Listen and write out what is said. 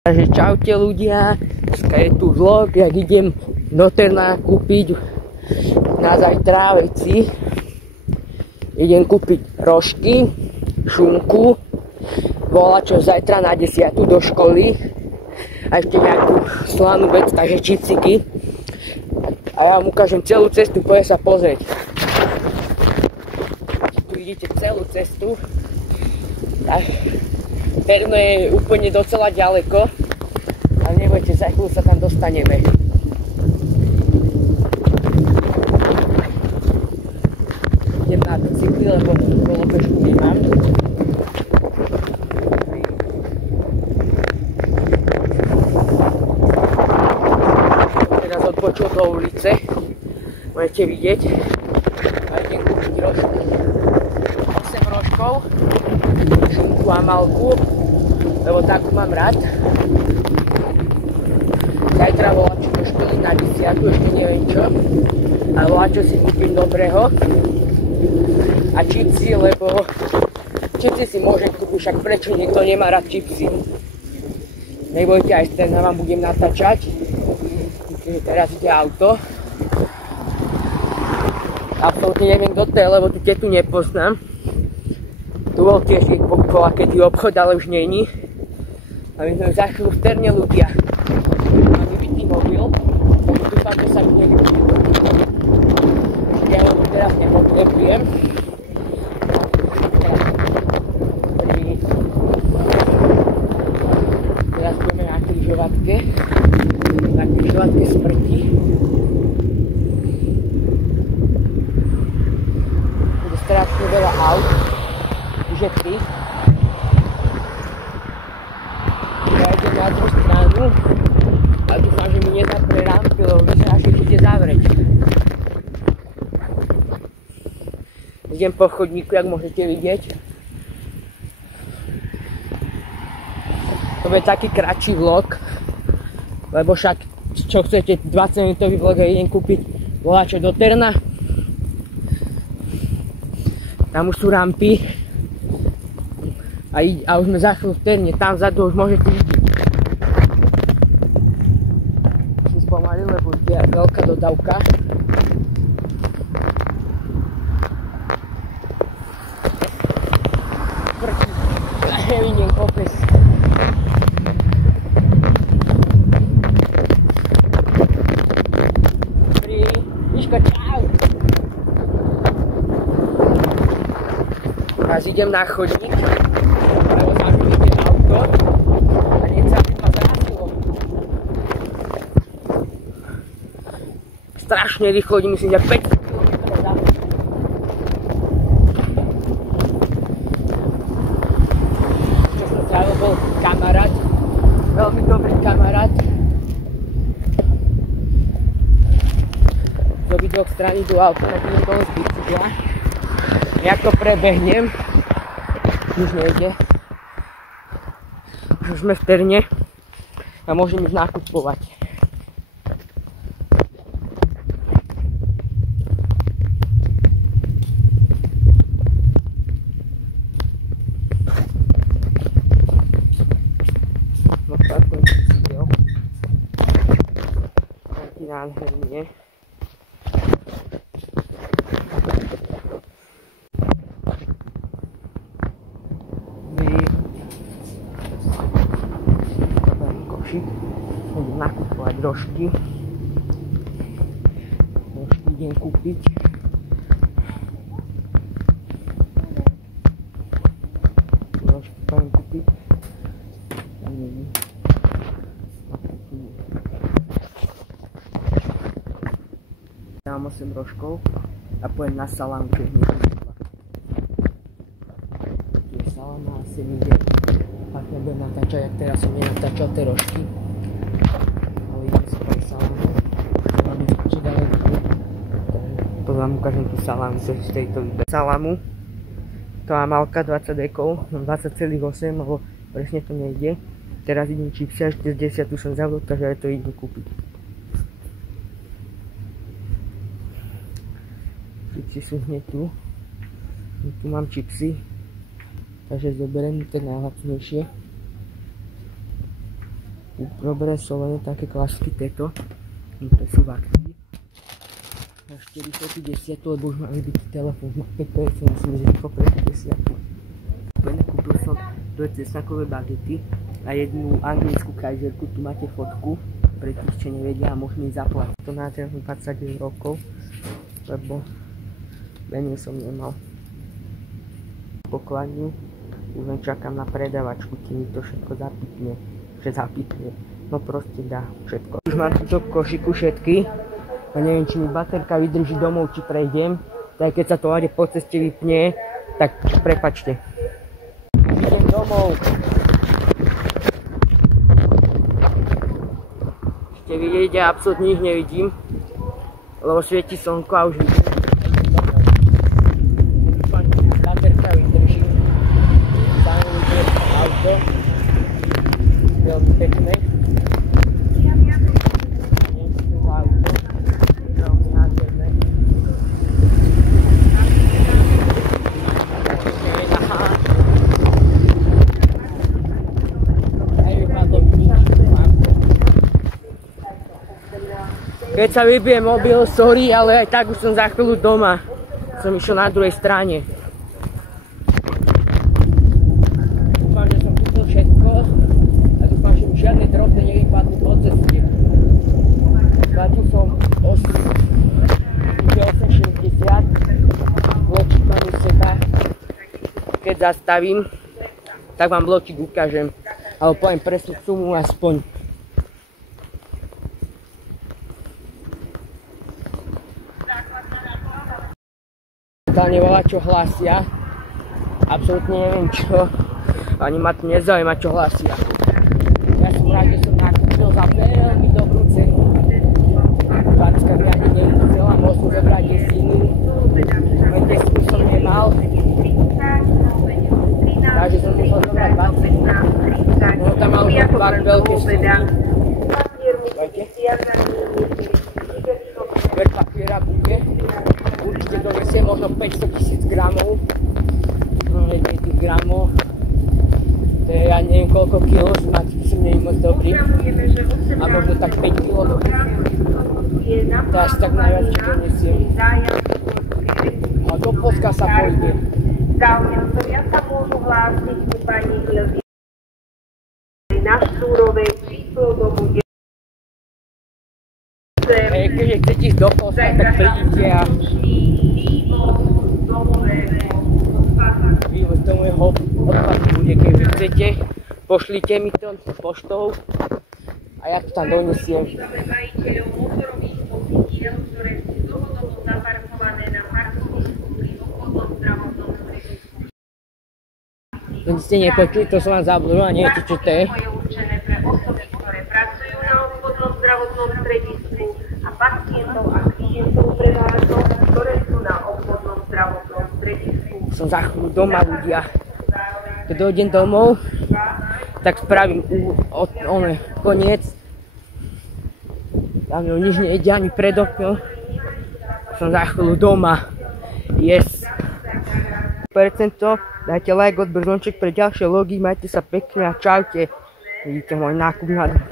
Takže čaute ľudia, dneska je tu vlog, jak idem do Terna kúpiť na zajtra veci. Idem kúpiť rožky, šunku, volačo zajtra na 10 do školy a ešte nejakú slanú vec, takže čipsiky. A ja vám ukážem celú cestu, poďme sa pozrieť. Tu vidíte celú cestu. Terno je úplne docela ďaleko, ale nebojte, za chvíľu sa tam dostaneme. Idem na bicykli, lebo kolobežku nemám. Teraz odbočil do ulice, môžete vidieť. A idem kúpiť rožky. 8 rožkov, šunku a malku, lebo takú mám rád. Zajtra volačo do školy na 10, ešte neviem čo. A volačo si kúpim dobrého. A čipsy, lebo čipsy si môžem kúpiť, však prečo niekto nemá rád čipsy. Nebojte, aj z Terna vám budem natáčať. Keďže teraz ide auto. Absolutne neviem, kto to je, lebo tu tetu nepoznám. Tu bol tiež keď obchod, ale už není. A my sme za chvíľu v Terne ľudia. Mám vybitý mobil. Dúfam, že sa mi nevypne. Ja ho teraz nepotrebujem. Teraz budeme na križovatke. Na križovatke smrti. Bude strašne veľa aut. Že ty. Ja idem na druhú stranu a dúfam, že mi nedá pre rampy, lebo vyzerá, že ide zavrieť. Idem po chodníku, jak môžete vidieť. To bude taký kratší vlog, lebo však, čo chcete, 20-minútový vlog, ja idem kúpiť volačo do Terna. Tam už sú rampy. A už sme za chvíľu v Terne, tam vzadu už môžete vidieť. Som spomalil, lebo je veľká dodávka. Nevidím kopec. Dobrý, Miško, čau! Teraz idem na chodník. Strašne rýchlo, myslím, že 5 km za mnou. Čo som strávil, bol kamarát, veľmi dobrý kamarát. Z obidvoch strán idú auta, tak idem dole z bicykla. Jak to prebehnem, už nejde. Už sme v Terne a môžem ísť nakupovať. Nádhernie. Košík. Idem nakupovať rožky. Rožky idem kúpiť. Rožky idem kúpiť. Dám 8 rožkov a pojem na salámu, čo hneď vyšla. Tu je saláma, asi ide. Ak nebudem natáčať, jak teraz som nenatáčal tie rožky. Ale idem si pre salámu. Mám čo ďalej tu. To vám ukážem tú salámu, čo z tejto výber. Salámu. To má malka 20 dekov, mám 20,8, lebo presne to nejde. Teraz idem čipsy, až z 10 som zavol, takže aj to idem kúpiť. Čipsy sú hneď tu. Tu mám čipsy. Takže zoberiem tie najlacnejšie. Dobre, sú len také klasiky tieto. To sú vakty. Na 450, lebo už máme byť telefón na 5%, musíme že rýchlo pre 50. Kúpil som dve cesnakové bagety a jednu anglickú kajzerku, tu máte fotku, pre tých, čo nevedia, a môžeme ich zaplatiť. To na 20 rokov, lebo menej som nemal. Pokladňu, už len čakám na predavačku, kým mi to všetko zapipne. No proste dá všetko. Už mám túto košiku všetky. A neviem, či mi baterka vydrží domov, či prejdem. Tak keď sa to ade po ceste vypne, tak prepačte. Idem domov. Ešte vidíte, absolútne nič nevidím. Lebo svieti slnko a už vidím. Baterka vydrží. Zaujímavé auto. Veľmi pekné. Keď sa vybije mobil, sorry, ale aj tak už som za chvíľu doma. Som išiel na druhej strane. Dúfam, že som kúpil všetko a dúfam, že mi žiadne drobné nevypadnú po ceste. Platil som 8,60. Bločík mám u seba. Keď zastavím, tak vám bločík ukážem. Ale poviem presnú sumu aspoň. Totálne veľa čo hlásia. Absolútne neviem čo. Ani ma to nezaujíma čo hlásia. Ja som rád, že som nakúpil za veľmi dobrú cenu. Pácka mi ani nechcela, mohol som zobrať desinu. Len desinu som nemal. Takže som musel zobrať 20. No tam mal dva veľké sumy. Dajte. Ver papiera bude. Určite donesie možno 500 000 gramov. No neviem tých gramov. To je ja neviem koľko kilo, som neviem moc dobrý. A možno tak 5 kilo. To až tak najviac čo donesiem. A do Polska sa pôjde. Záujemcovia sa môžu hlásiť ku pani Hildy na Štúrovej, číslo domu 10. Keďže chcete ísť do Polska, tak prídite a vývoz do môjho odpadu bude, keď chcete. Pošlite mi to poštou a ja to tam donesiem. To ste nepočuli, to som vám zabudol a neviete čo to je. Pacientov a klientov prevážno, ktoré sú na obvodnom zdravotnom stredisku. Som za chvíľu doma, ľudia. Keď dojdem domov, tak spravím koniec. Tam mňa nič nejde ani pred oknom. Som za chvíľu doma. Yes. Percento, dajte like, odber, zvonček pre ďalšie logy, majte sa pekne a čaute. Vidíte môj nákup na odber.